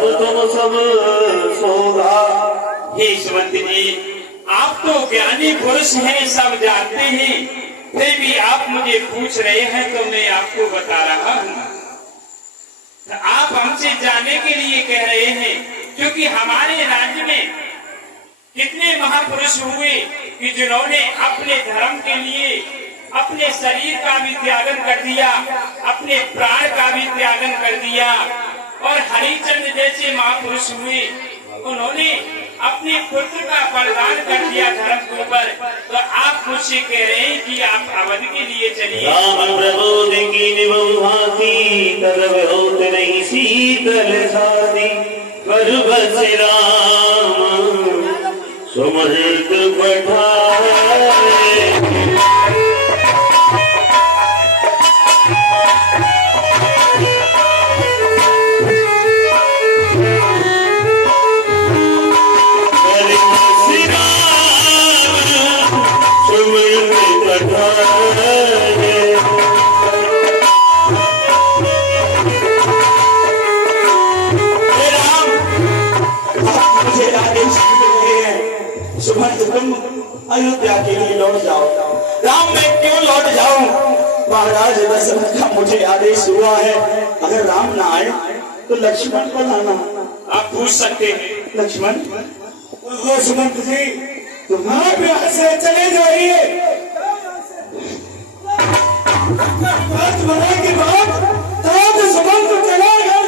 सब तुम सब सोधा। हे सुमंत जी, आप तो ज्ञानी पुरुष हैं, सब जानते हैं, फिर भी आप मुझे पूछ रहे हैं तो मैं आपको बता रहा हूँ। आप हमसे जानने के लिए कह रहे हैं, क्योंकि हमारे राज्य में कितने महापुरुष हुए कि जिन्होंने अपने धर्म के लिए अपने शरीर का भी त्यागन कर दिया, अपने प्राण का भी त्यागन कर दिया। और हरिचंद्र जैसे महापुरुष हुए, उन्होंने अपने पुत्र का बलिदान कर दिया धर्म के ऊपर। तो आप मुझसे कह रहे हैं कि आप अवध के लिए चलिए। राम प्रबोध की निभाती तरव होत नहीं शीतल साथी। कर बस राम सुमृत पठाए। तुम अयोध्या के लिए लौट जाओ। राम, मैं क्यों लौट जाऊं? महाराज दशरथ का मुझे आदेश हुआ है, अगर राम ना आए तो लक्ष्मण को लाना। आप पूछ सकते हैं। लक्ष्मण, वो सुमंत जी तुम्हारे यहाँ से चले जाइए। बात बना की बात तो सुमंत चले गए।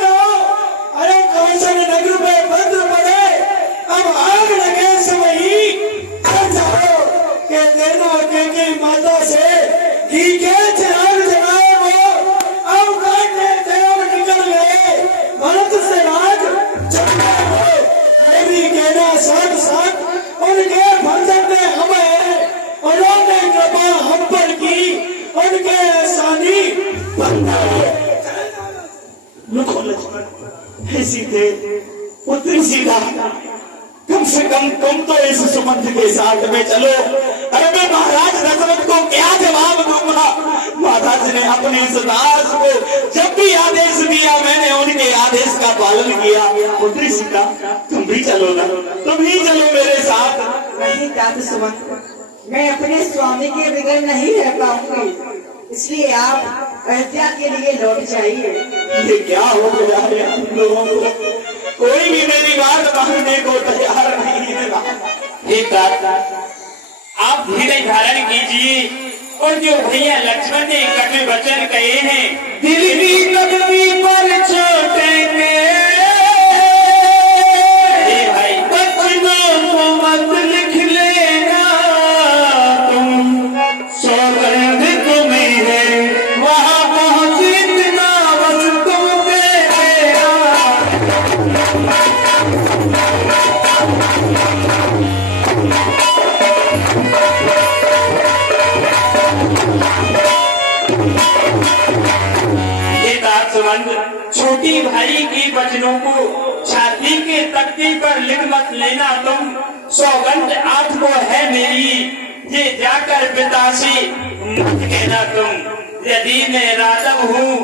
अरे कौशल नगर में बंद पड़े, अब आग लगे समय के देना के माता से घी के चिराग जलाए वो अब काटने तैयार निकल गए। भरत से राज देवी कहना साथ साथ उनके भरत ने हमें उन्होंने कृपा हम पर की, उनके एहसानी सीधे पुत्री सीधा। कम से कम तुम तो इस सुमंत के साथ में चलो। अरे मैं महाराज दशरथ को क्या जवाब दूंगा? महाराज ने अपने इस दास को जब भी आदेश दिया, मैंने उनके आदेश का पालन किया। पुत्री सीता, तुम भी चलो ना, तुम ही चलो मेरे साथ। नहीं तात सुमंत, मैं अपने स्वामी के बगैर नहीं रह पाऊंगी, इसलिए आप अयोध्या के लिए लौट जाइए। ये क्या हो गया है हम लोगों को? कोई भी मेरी बात मानने को तैयार नहीं है। हे तात, आप धीरे धारण कीजिए। और जो भैया लक्ष्मण ने कटु वचन कहे हैं, दिल की कटवी पर छोटेंगे। भाई बचनों को मत लिख लेना तुम, सौगंध तुम्हें है वहां पहुंच इतना बस तुम दे देना। छोटी भाई की वचनों को छाती के तख्ते पर लिख मत लेना तुम, सौगंध आपको है मेरी, ये जाकर पिता से मत कहना तुम। यदि मैं राजव हूँ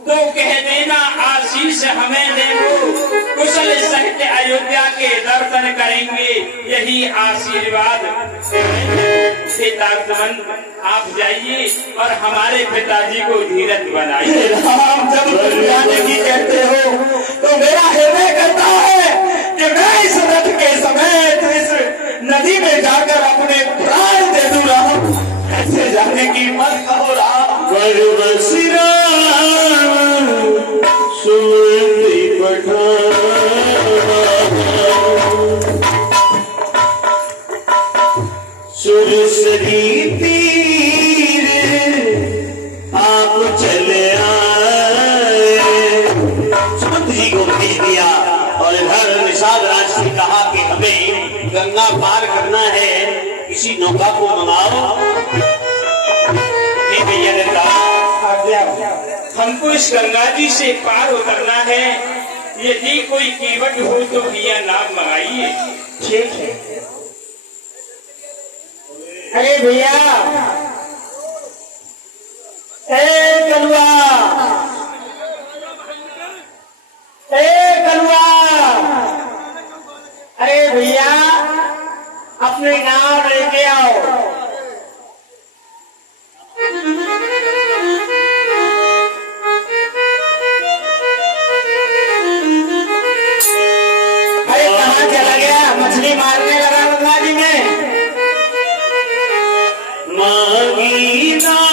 तो कह देना आशीष हमें देवो, कुशल सहित अयोध्या के दर्शन करेंगे, यही आशीर्वाद। आप जाइए और हमारे पिताजी को धीरज बनाइए। राम, जब तुम जाने की कहते हो तो मेरा हृदय करता है कि मैं इस रथ के समेत इस नदी में जाकर अपने प्राण दे दूं। राम, ऐसे जाने की मत कहो राम। सुरसरी तीर आप चले आए। सुमंत जी को भेज दिया और इधर निषाद राज से कहा कि हमें गंगा पार करना है, किसी नौका को मंगाओ। भैया ने कहा हमको इस गंगा जी से पार उतरना है, यदि कोई कीवट हो तो भैया नाम मंगाइए। ठीक है। अरे भैया, ए कलवा, अपने नाम लेके आओ। अरे कहाँ चला गया? मछली मारने लगा गंगा जी में। मांगी नाम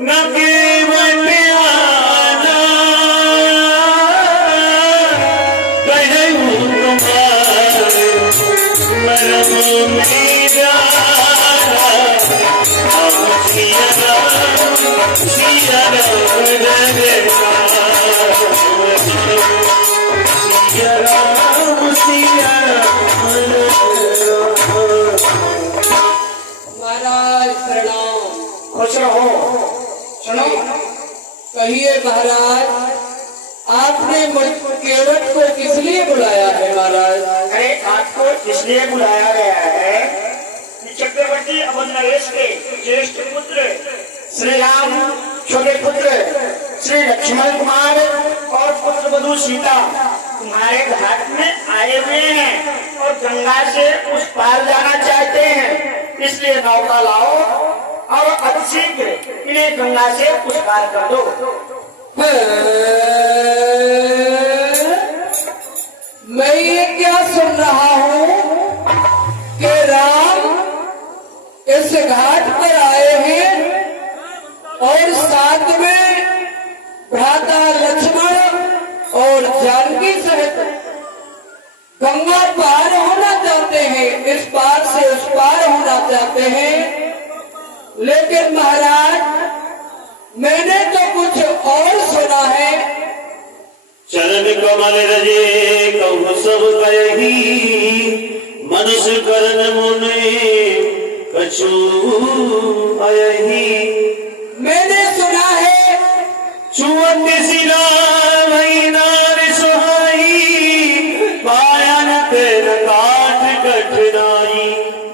न केवल आना, कहूँ तुम्हारे मरम मेरा, अब सिया राम सिया महाराज प्रणाम। खुश रहो। सुनो, कहिए महाराज, आपने मुझ केवट को किस लिए बुलाया है महाराज? अरे आपको इसलिए बुलाया गया है कि चक्रवर्ती अवध नरेश के ज्येष्ठ पुत्र श्री राम, छोटे पुत्र श्री लक्ष्मण कुमार और पुत्र वधू सीता तुम्हारे घाट में आए हुए हैं और गंगा से उस पार जाना चाहते हैं, इसलिए नौका लाओ और अतिशीघ्र इन्हें गंगा से उस पार कर दो। मैं ये क्या सुन रहा हूँ कि राम इस घाट पर आए हैं और साथ में भ्राता लक्ष्मण और जानकी सहित गंगा पार होना चाहते हैं, इस पार से उस पार होना चाहते हैं। लेकिन महाराज, मैंने तो कुछ और सुना है। चरण कमल रजे कहु सब कही, मनुष्य करन मुने कछु अयही। मैंने सुना है छुअत सिला वही नार सुहाई, पायन तेर काट कठिनाई।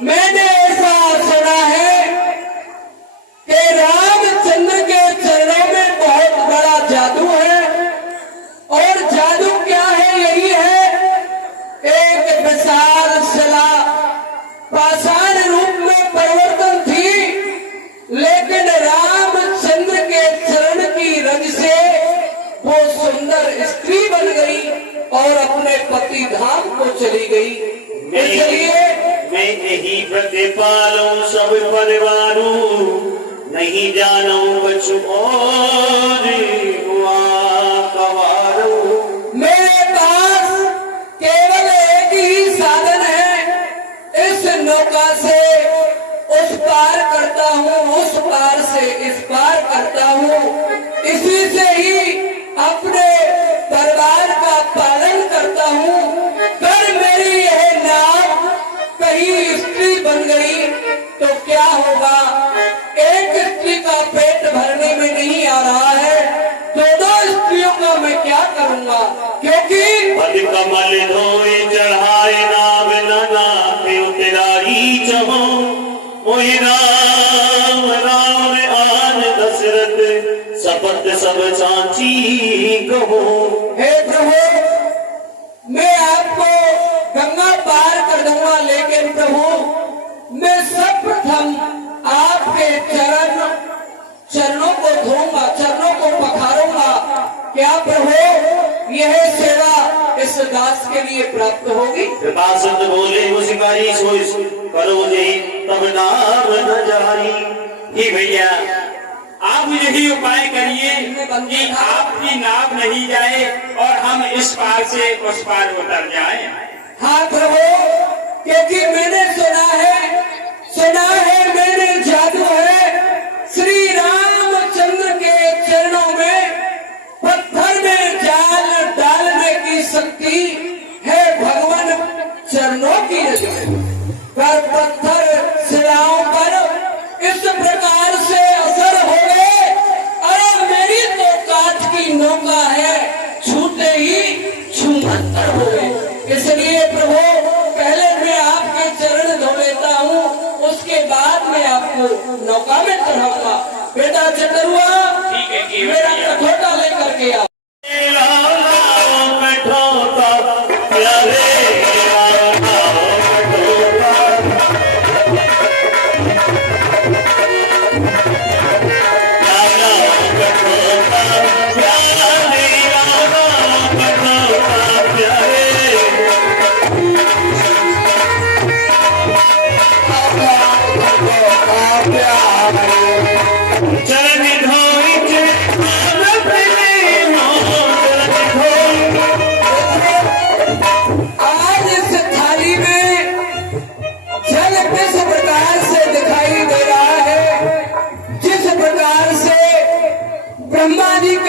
मैंने ऐसा सुना है कि रामचंद्र के चरणों में बहुत बड़ा जादू है, और जादू क्या है? यही है, एक विशाल शिला पाषाण रूप में परिवर्तन थी, लेकिन रामचंद्र के चरण की रज से वो सुंदर स्त्री बन गई और अपने पति धाम को चली गई। इसलिए मैं यही प्रतिपालूं सब परिवारू, नहीं जानू कछु और हुआ कवारू। मेरे पास केवल एक ही साधन है, इस नौका से उस पार करता हूँ, उस पार से इस पार करता हूँ, इसी से ही अपने परिवार का पालन करता हूँ। पर मेरी यह नाव कहीं स्त्री बन गई तो क्या होगा? एक स्त्री का पेट भरने में नहीं आ रहा है, दो स्त्रियों का मैं क्या करूँगा? क्योंकि पद कमल धोए चढ़ाए नाम नाना पे उतराई चहो, मोहि राम राम आन दशरथ शपथ सब चाची कहो। हे प्रभु, मैं आपको गंगा पार कर दूंगा, लेकिन प्रभु मैं सर्वप्रथम आपके चरणों को धोऊंगा, चरणों को पखारूंगा। क्या प्रभु यह सेवा इस दास के लिए प्राप्त होगी? कृपा संत बोले मुस्काई सोई करो यही तब नाम न जारी। ही भैया, आप यही उपाय करिए कि आपकी नाव नहीं जाए और हम इस पार से उस पार उतर जाएं। हाँ प्रभु, क्योंकि मैंने सुना है मैंने जादू है, श्री रामचंद्र के चरणों में पत्थर में जाल डालने की शक्ति है, भगवान चरणों की रचना पर पत्थर शिलाओं पर इस प्रकार से असर हो गए। अरे मेरी तो काठ की नौका है, छूते ही छूमंतर हो गए। इसलिए प्रभु पहले मैं आपके चरण धो लेता हूँ, उसके बाद मैं आपको नौका में चढ़ाऊंगा। बेटा चतुरुआ, ठीक है कि मेरा कठोटा लेकर के आओ। लाओ लाओ कठोता प्यारे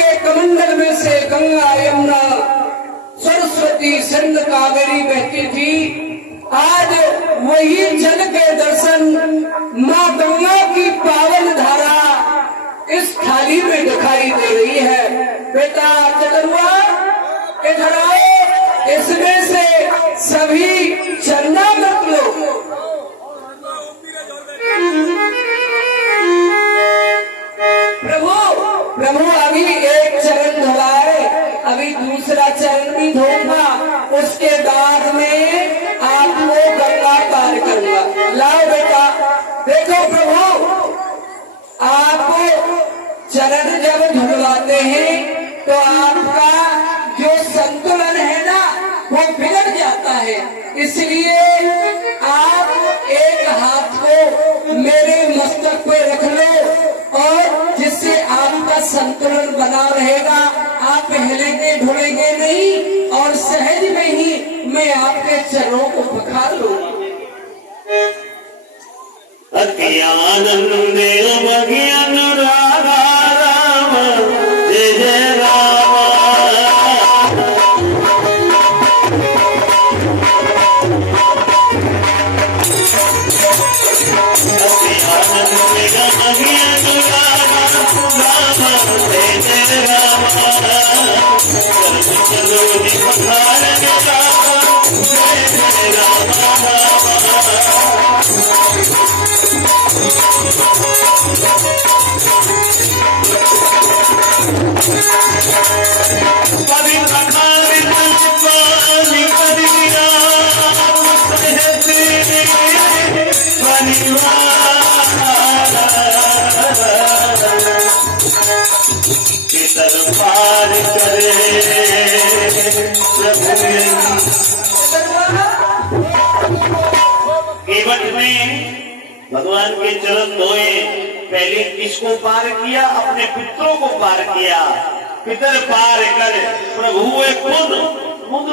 के कमंडल में से गंगा यमुना सरस्वती सिंध कावेरी बहती थी, आज वही जल के दर्शन माँ गंगा की पावन धारा इस थाली में दिखाई दे रही है। बेटा चतुर्वा इधर आओ, इसमें से सभी शरणागत लो। प्रभु अभी एक चरण धुलाए, अभी दूसरा चरण भी धोऊंगा, उसके बाद में आपको गंगा पार करूंगा। लाओ बेटा, देखो प्रभु आपको चरण जब धुलवाते हैं तो आपका जो संतुलन है ना वो बिगड़ जाता है, इसलिए आप एक हाथ को मेरे मस्तक पे रख लो और जिससे आपका संतुलन बना रहेगा। आप हिलेंगे ढुलेंगे नहीं और सहज में ही मैं आपके चरणों को पखार लूंगा। अज्ञानंदे अज्ञान राधा राम जय जय राम। अज्ञानंदे अज्ञान राम राम जय जय राम। चलो पखार जय जय राम। पार करे केवट में भगवान के चरण धोए, पहले किसको पार किया? अपने पितरों को पार किया। पितर पार कर प्रभु खुद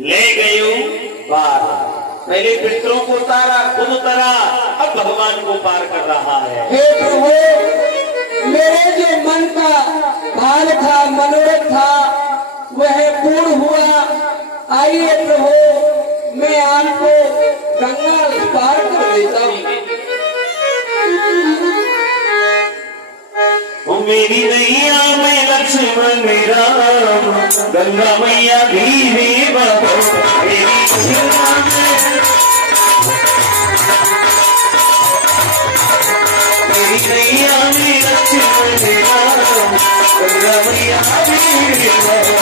ले गए पार। पहले पितरों को तारा, खुद तरा, अब भगवान को पार कर रहा है। हे प्रभु, मेरे जो मन का भाव था, मनोरथ था, वह पूर्ण हुआ। आइए प्रभु, मैं आपको गंगा पार कर देता हूँ। मेरी नैया में लक्ष्मण मेरा, गंगा मैया धीरे बहो। मेरी नैया में लक्ष्मण मेरा, गंगा मैया धीरे बहो।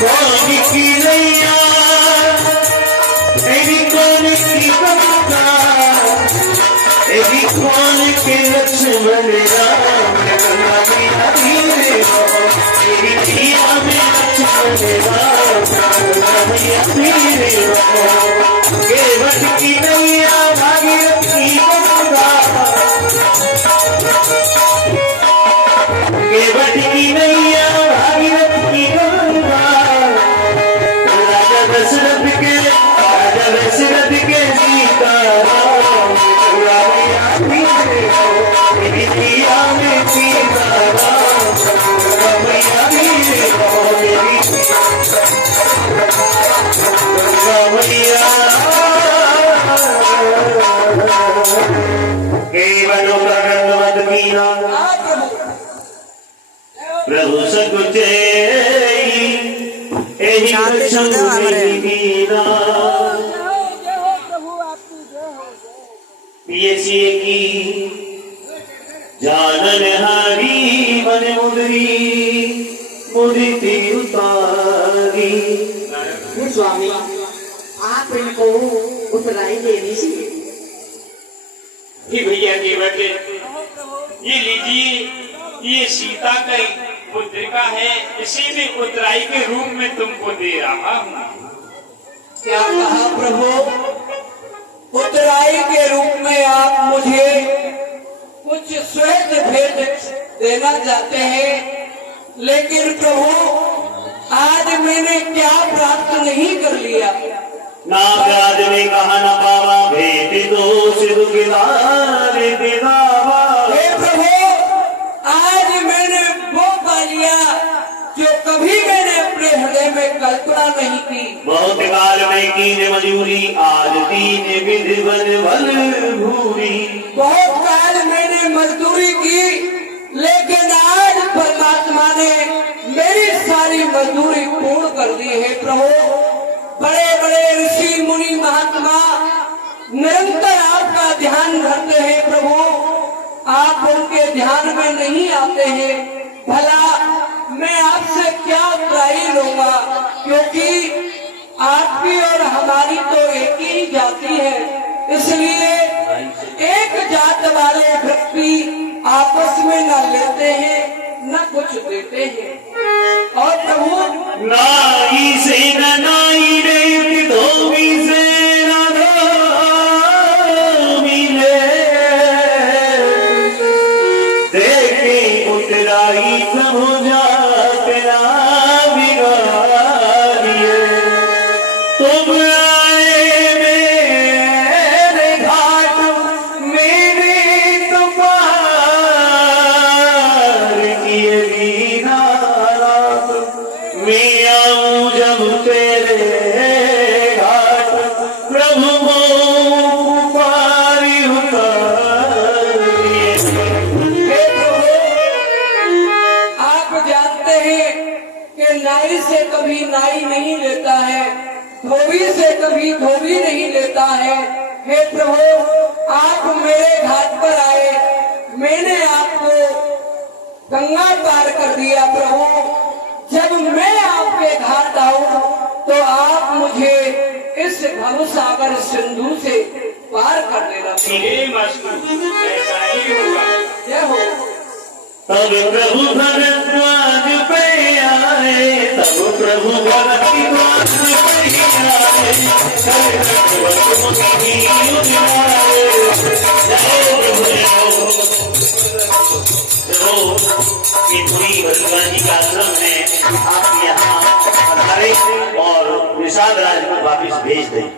कौन की नैया तेरी, कौन की गंगा, तेरी कौन के लक्ष्मण राम, गंगा मैया धीरे बहो। तेरी नैया में लक्ष्मण राम, गंगा मैया धीरे बहो। केवट की नैया भागीरथ की गंगा, केवट की नैया भागीरथ की गंगा। राजा दशरथ के सीता राम, गंगा मैया धीरे बहो। मेरी नैया में सीता राम, गंगा मैया धीरे बहो। मेरी गंगा मैया केवल गंगवत मीना, प्रभु सकुचे पियसिए की जानन हारी मन मुदरी, मुदिति उतारी। स्वामी, आप इनको उतराई दे दीजिए। भैया के बेटे, ये लीजिए, ये सीता का पुत्रिका है, इसी में उतराई के रूप में तुमको दे रहा हूँ। क्या कहा प्रभु? उतराई के रूप में आप मुझे कुछ श्वेत भेंट देना चाहते हैं, लेकिन प्रभु आज मैंने क्या प्राप्त नहीं कर लिया। नागराज ने कहा न पावा भेद दो सिद्धू के दारे दे दावा। हे प्रभु, आज मैंने वो पा लिया जो कभी मैंने अपने हृदय में कल्पना नहीं की। बहुत काल में कीने मजूरी आज दीन विधि बन बल भूरी। बहुत काल मैंने मजदूरी की, लेकिन आज परमात्मा ने मेरी सारी मजदूरी पूर्ण कर दी है। प्रभु, बड़े बड़े ऋषि मुनि महात्मा निरंतर आपका ध्यान रखते हैं। प्रभु, आप उनके ध्यान में नहीं आते हैं। भला मैं आपसे क्या त्राही लूंगा, क्योंकि आपकी और हमारी तो एक ही जाति है। इसलिए एक जात वाले व्यक्ति आपस में न लेते हैं न कुछ देते हैं। और प्रभु, नाई से न नाई रे धोबी से न धोबी रे। देखे उतराई प्रभु जा तेरा बिगाड़िए। तुम आए मेरे घाट मेरे तो पार किए बिना मैं आऊं जब तेरे घाट प्रभु पुकारी उतारिए। हे प्रभु, आप जानते हैं कि नाई से कभी नाई नहीं लेता है, धोबी से कभी धोबी नहीं लेता है। हे प्रभु, आप मेरे घाट पर आए, मैंने आपको गंगा पार कर दिया। प्रभु, जब मैं आपके घाट आऊं तो आप मुझे इस भवसागर सिंधु से पार कर देना। हे मस्तू, ऐसा ही होगा। जय हो। तब प्रभु भरद्वाज पे आए, तब प्रभु भरद्वाज पे आए। पूरी भरद्वाज का आश्रम है, आप यहाँ पधारे और निषाद राज को वापिस भेज दें।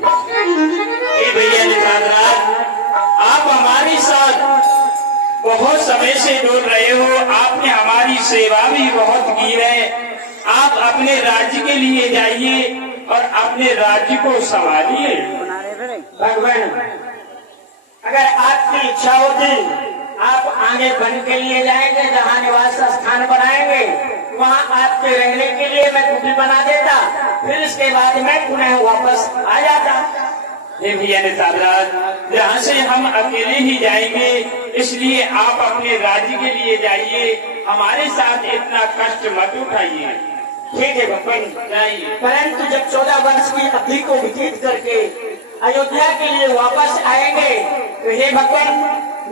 हे भैया निषाद राज, आप हमारे साथ बहुत समय से जुड़ रहे हो, आपने हमारी सेवा भी बहुत की है। आप अपने राज्य के लिए जाइए और अपने राज्य को संभालिए। भगवान, अगर आपकी इच्छा होती आप आगे बन के लिए जाएंगे, जहाँ निवास स्थान बनाएंगे वहाँ आपके रहने के लिए मैं कुटी बना देता, फिर इसके बाद मैं पुनः वापस आ जाता। हे भैया निषाद राज, यहाँ से हम अकेले ही जाएंगे, इसलिए आप अपने राज्य के लिए जाइए, हमारे साथ इतना कष्ट मत उठाइए। ठीक है भगवान, जाइए। परंतु जब 14 वर्ष की अवधि को व्यतीत करके अयोध्या के लिए वापस आएंगे तो हे भगवान,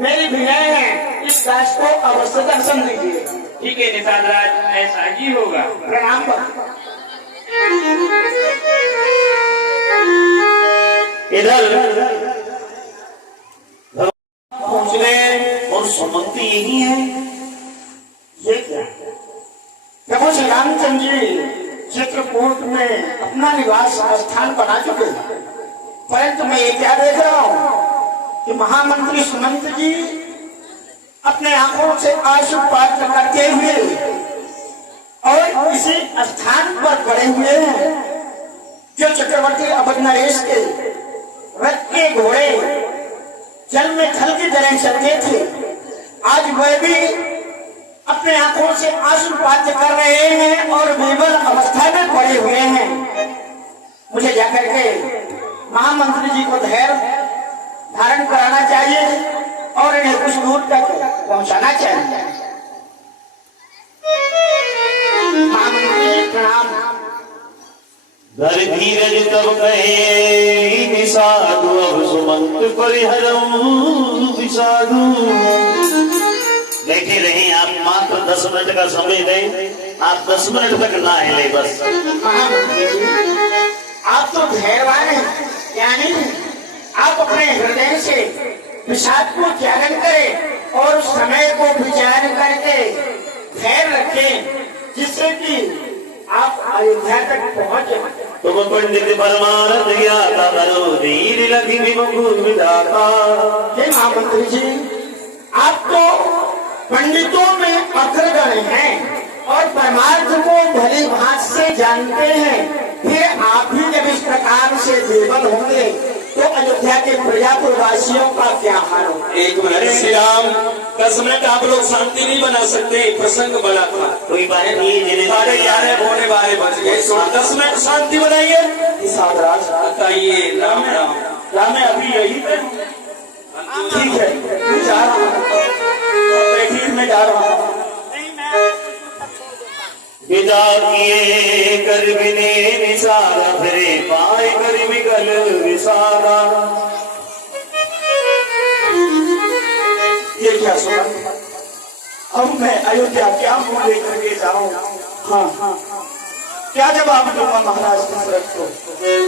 मेरी विनय है, इस दास को अवश्य दर्शन दीजिए। ठीक है निषाद राज, ऐसा ही होगा। प्रणाम। इधर पहुंचने और सुमंती यही है। ये क्या? प्रभु श्री रामचंद्र जी चित्रकूट में अपना निवास स्थान बना चुके हैं, परंतु मैं ये क्या देख रहा हूँ कि महामंत्री सुमंत जी अपने आंखों से आशुपात करते हुए और इसी स्थान पर खड़े हुए हैं जो चक्रवर्ती अवध नरेश के रथ के घोड़े जल में खल की तरह चलते थे। आज वह भी अपने आंखों से आशुपात कर रहे हैं और विवल अवस्था में पड़े हुए हैं। मुझे जाकर के महामंत्री जी को धैर्य धारण कराना चाहिए और इन्हें कुछ दूर तक पहुंचाना चाहिए। महामंत्री जी प्रणाम। धर धीरज तब कहे निषादु, अब सुमंत परिहरऊं विषादु। बैठे रहे आप, मात्र 10 मिनट का समय दें, आप 10 मिनट तक ना हिले बस। महामंत्री जी, आप तो धैर्यवान हैं, यानी आप अपने हृदय से विषाद को त्यागन करें और समय को विचार करके धैर्य रखें, जिससे कि आप अयोध्या तक पहुंचे। तुम पंडित परमानंद ज्ञाता करो धीर लगी विमुख विधाता। हे महामंत्री जी, आप तो पंडितों में अग्रगण्य हैं और परमार्थ को भली भांति से जानते हैं, फिर आप ही जब इस प्रकार से दुर्बल होंगे तो अयोध्या के प्रजापुर वासियों का क्या हाल होगा? एक मिनट श्री राम, 10 मिनट आप लोग शांति नहीं बना सकते, प्रसंग बना था। कोई बात नहीं, जिन्हें 11:30 पौने 12 बज गए, 10 मिनट शांति बनाइए। साधराज बताइए। राम राम राम मैं अभी यही पे हूँ। ठीक है, मैं जा रहा हूँ, बैठिए, मैं जा रहा हूँ। विदा किए कर बिने निसारा फिरे पाए कर विकल विसारा। ये क्या सुना? अब मैं अयोध्या क्या मुंह लेकर के जाऊं? हाँ, क्या जवाब दूंगा महाराज दशरथ को?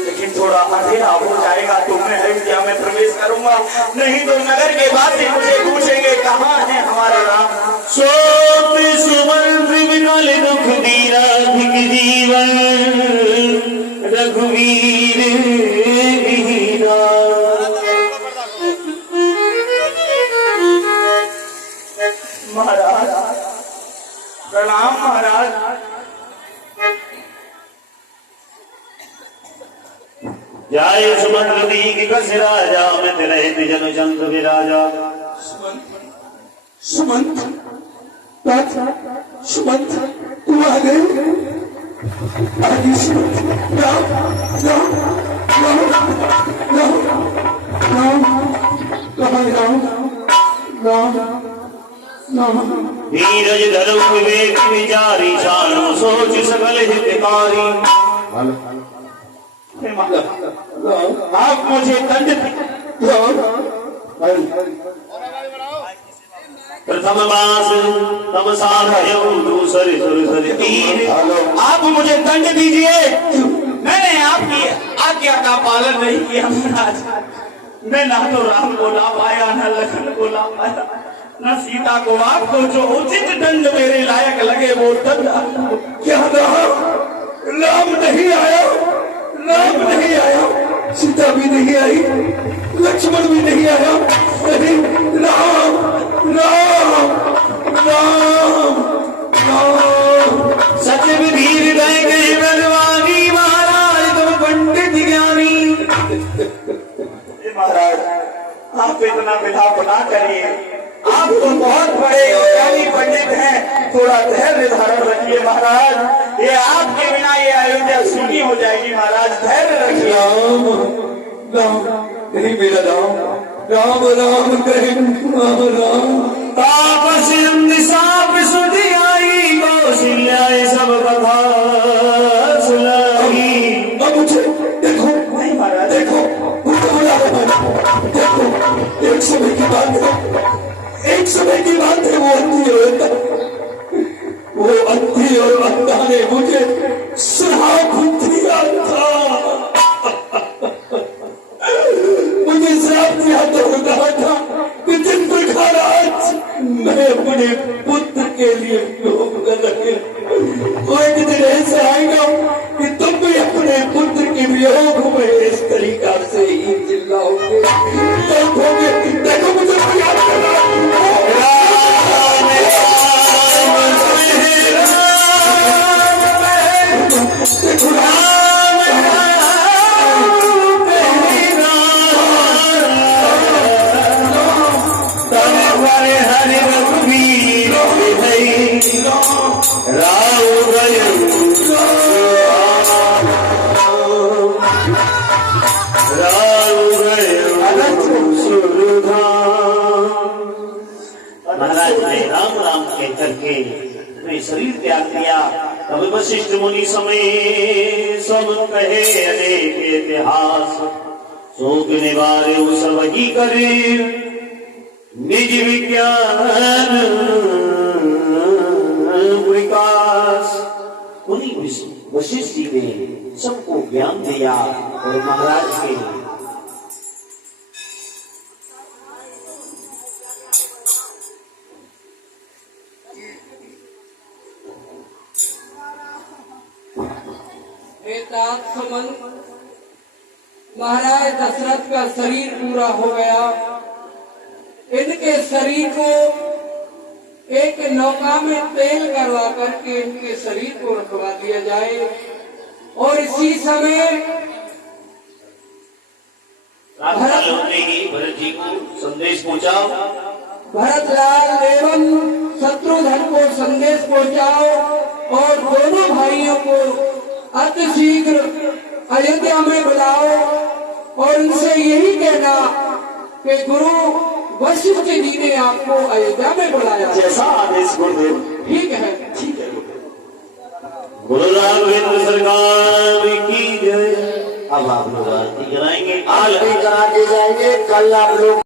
लेकिन थोड़ा अंधेरा हो जाएगा तो मैं अयोध्या में प्रवेश करूंगा, नहीं तो नगर के वासी मुझे पूछेंगे कहाँ है हमारा राम। सोत सुमन विकल दुख दीराधिक जीवन रघुवीर विहीना। महाराज प्रणाम महाराज। जाय सुमंत्र दीक कस राजा में तिलहित जन चंद विराजा। सुमंत, सुमंत तू आ गए? आगे सुमंत, राम राम राम राम राम राम राम राम। धीरज धर्म विवेक विचारी शानो सोच सकल हितकारी। आप मुझे दंड प्रथम मास तम साधयो दूसरे सुरसर तीर। आप मुझे दंड दीजिए। मैंने आपकी आज्ञा का पालन नहीं किया महाराज। मैं ना तो राम को ला पाया, न लखन को ला पाया, न सीता को। आपको जो उचित दंड मेरे लायक लगे वो दंड। क्या राम नहीं आया? राम नहीं आया, सीता भी नहीं आई, लक्ष्मण भी नहीं आया। नहीं, राम राम राम राम। सचिव धीर गए बलवानी महाराज तुम पंडित ज्ञानी। महाराज आप इतना विलाप ना करिए, आप तो बहुत बड़े ज्ञानी पंडित हैं, थोड़ा धैर्य धारण रखिए महाराज। ये आपके बिना ये अयोध्या सूनी हो जाएगी महाराज, धैर्य रखिए। राम राम नहीं मेरा राम, राम राम कहे राम राम। तापस साप सुधि आई कौशल्याय सब कथा सुनाई। अब मुझे देखो, नहीं महाराज, देखो मुझे बुला रहा है। देखो एक समय की बात है, एक समय की बात है। वो अंधी और अंधा ने मुझे श्राप दिया था। मुझे श्राप दिया तो कहा था कि जिन प्रकार आज मैं अपने पुत्र के लिए योग कर रहे, वो एक दिन ऐसा आएगा कि तुम भी अपने पुत्र के वियोग में इस तरीका से ही चिल्लाओगे, देखोगे। देखो मुझे याद करना। महाराज ने राम राम कह करके अपने शरीर त्याग दिया। तब वशिष्ठ मुनि समय सब कहे अनेक इतिहास। शोक निवारे सब ही करे निज विज्ञान विकास। मुनि वशिष्ठ जी ने सबको ज्ञान दिया और महाराज के सुमंत, महाराज दशरथ का शरीर पूरा हो गया। इनके शरीर को एक नौका में तेल करवा करके इनके शरीर को रखवा दिया जाए। और इसी समय भरत जी को संदेश पहुंचाओ। भरतलाल एवं शत्रुघ्न को संदेश पहुंचाओ और दोनों भाइयों को अति शीघ्र अयोध्या में बुलाओ और उनसे यही कहना कि गुरु वशिष्ठ जी ने आपको अयोध्या में बुलाया। जैसा आदेश गुरुदेव। ठीक है। ठीक है गुरु राघवेंद्र सरकार की जय। अब आप लोग आरती कराएंगे, आरती करा के जाएंगे। कल आप लोग